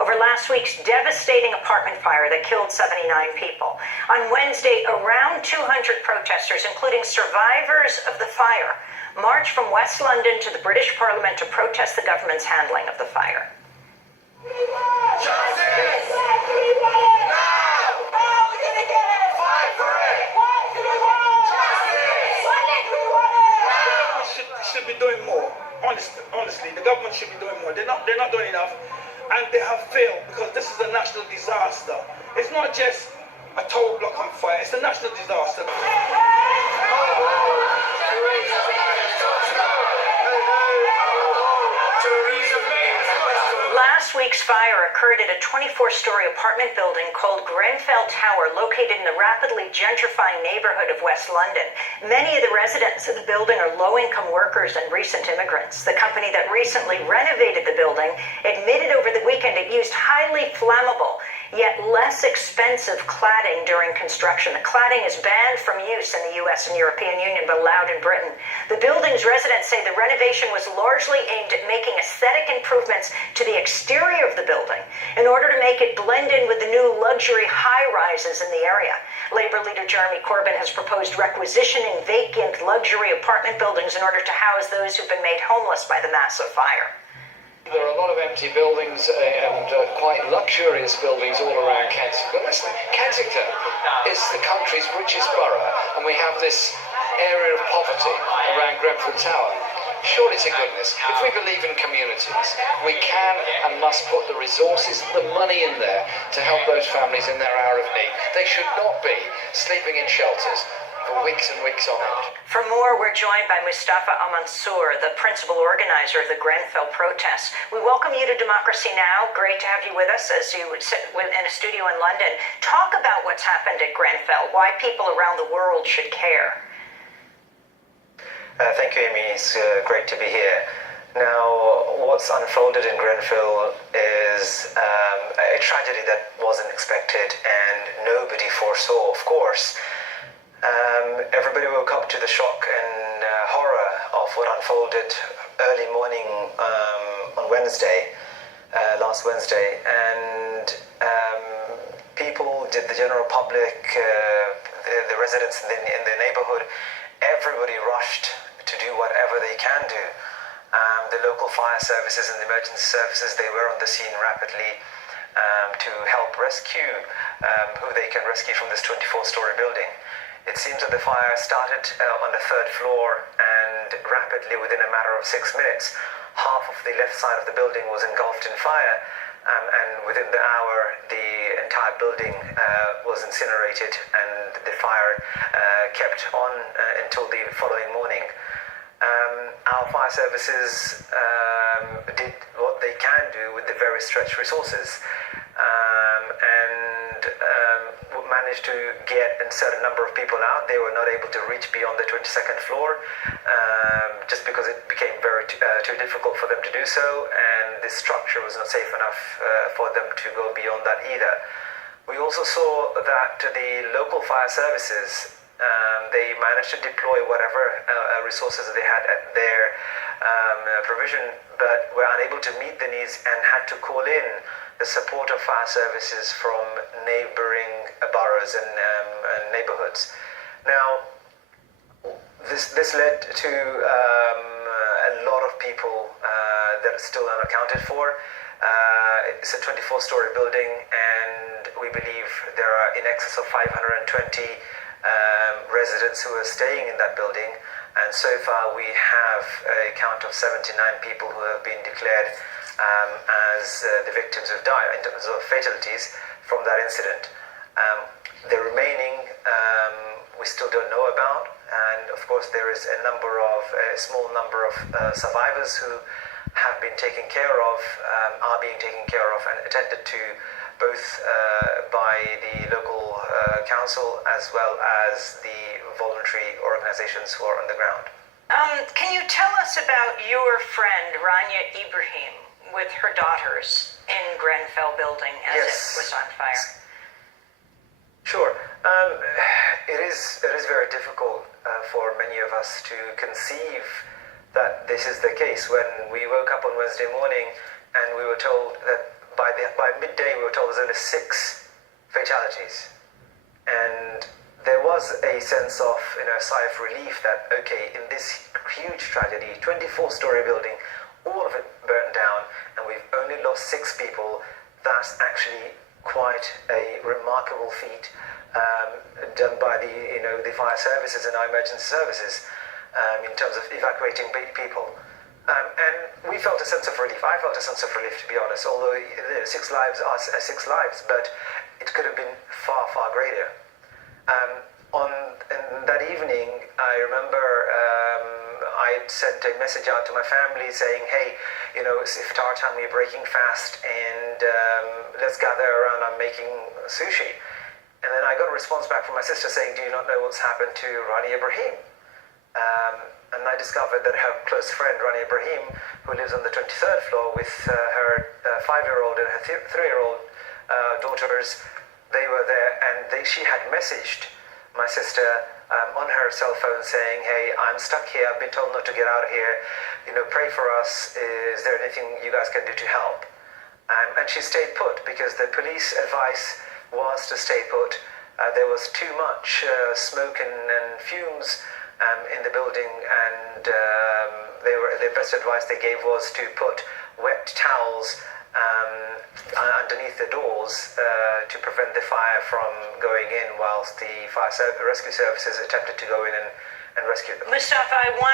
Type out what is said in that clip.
over last week's devastating apartment fire that killed 79 people. On Wednesday, around 200 protesters, including survivors of the fire, marched from West London to the British Parliament to protest the government's handling of the fire. Justice! Should be doing more. Honestly, the government should be doing more. They're not doing enough, and they have failed because this is a national disaster. It's not just a toll block on fire, it's a national disaster. Last week's fire occurred at a 24-story apartment building called Grenfell Tower, located in the rapidly gentrifying neighborhood of West London. Many of the residents of the building are low-income workers and recent immigrants. The company that recently renovated the building admitted over the weekend it used highly flammable, yet less expensive cladding during construction. The cladding is banned from use in the U.S. and European Union, but allowed in Britain. The building's residents say the renovation was largely aimed at making aesthetic improvements to the exterior of the building in order to make it blend in with the new luxury high-rises in the area. Labor leader Jeremy Corbyn has proposed requisitioning vacant luxury apartment buildings in order to house those who've been made homeless by the massive fire. There are a lot of empty buildings and quite luxurious buildings all around Kensington. But listen, Kensington is the country's richest borough, and we have this area of poverty around Grenfell Tower. Surely to goodness, if we believe in communities, we can and must put the resources, the money in there to help those families in their hour of need. They should not be sleeping in shelters for weeks and weeks on end. For more, we're joined by Mustafa Al Mansour, the principal organizer of the Grenfell protests. We welcome you to Democracy Now! Great to have you with us as you sit in a studio in London. Talk about what's happened at Grenfell, why people around the world should care. Thank you, Amy. It's great to be here. Now, what's unfolded in Grenfell is a tragedy that wasn't expected and nobody foresaw, of course. Everybody woke up to the shock and horror of what unfolded early morning on Wednesday, last Wednesday, and people, the general public, the residents in the neighborhood, everybody rushed to do whatever they can do. The local fire services and the emergency services, they were on the scene rapidly to help rescue who they can rescue from this 24-story building. It seems that the fire started on the third floor, and rapidly, within a matter of 6 minutes, half of the left side of the building was engulfed in fire, and within the hour, the entire building was incinerated, and the fire kept on until the following morning. Our fire services did what they can do with the very stretched resources, and managed to get a certain number of people out. They were not able to reach beyond the 22nd floor, just because it became too difficult for them to do so, and the structure was not safe enough for them to go beyond that either. We also saw that the local fire services, they managed to deploy whatever resources they had at their provision, but were unable to meet the needs and had to call in the support of fire services from neighboring boroughs and neighborhoods. Now, this led to a lot of people that are still unaccounted for. It's a 24-story building, and we believe there are in excess of 520 residents who are staying in that building, and so far we have a count of 79 people who have been declared as the victims who died in terms of fatalities from that incident. The remaining we still don't know about, and of course there is a small number of survivors who have been taken care of, are being taken care of and attended to both by the local council as well as the voluntary organizations who are on the ground. Can you tell us about your friend Rania Ibrahim with her daughters in Grenfell building as it was on fire? Sure. It is very difficult for many of us to conceive that this is the case. When we woke up on Wednesday morning and we were told that by the by midday we were told there's only 6 fatalities. And there was a sense of, sigh of relief that, okay, in this huge tragedy, 24-story building, all of it burnt down, and we've only lost 6 people. That's actually quite a remarkable feat done by the fire services and our emergency services in terms of evacuating people. And we felt a sense of relief. I felt a sense of relief, to be honest, although 6 lives are 6 lives, but it could have been far, far greater. On that evening, I remember I sent a message out to my family saying, hey, it's iftar time, we're breaking fast, and let's gather around, I'm making sushi. And then I got a response back from my sister saying, do you not know what's happened to Rania Ibrahim? And I discovered that her close friend, Rania Ibrahim, who lives on the 23rd floor with her 5-year-old and her 3-year-old daughters, they were there, and she had messaged my sister on her cell phone saying, hey, I'm stuck here, I've been told not to get out of here, pray for us, is there anything you guys can do to help? And she stayed put because the police advice was to stay put. There was too much smoke and fumes in the building, and the best advice they gave was to put wet towels underneath the doors to prevent the fire from going in whilst the rescue services attempted to go in and rescue them. Mustafa, I want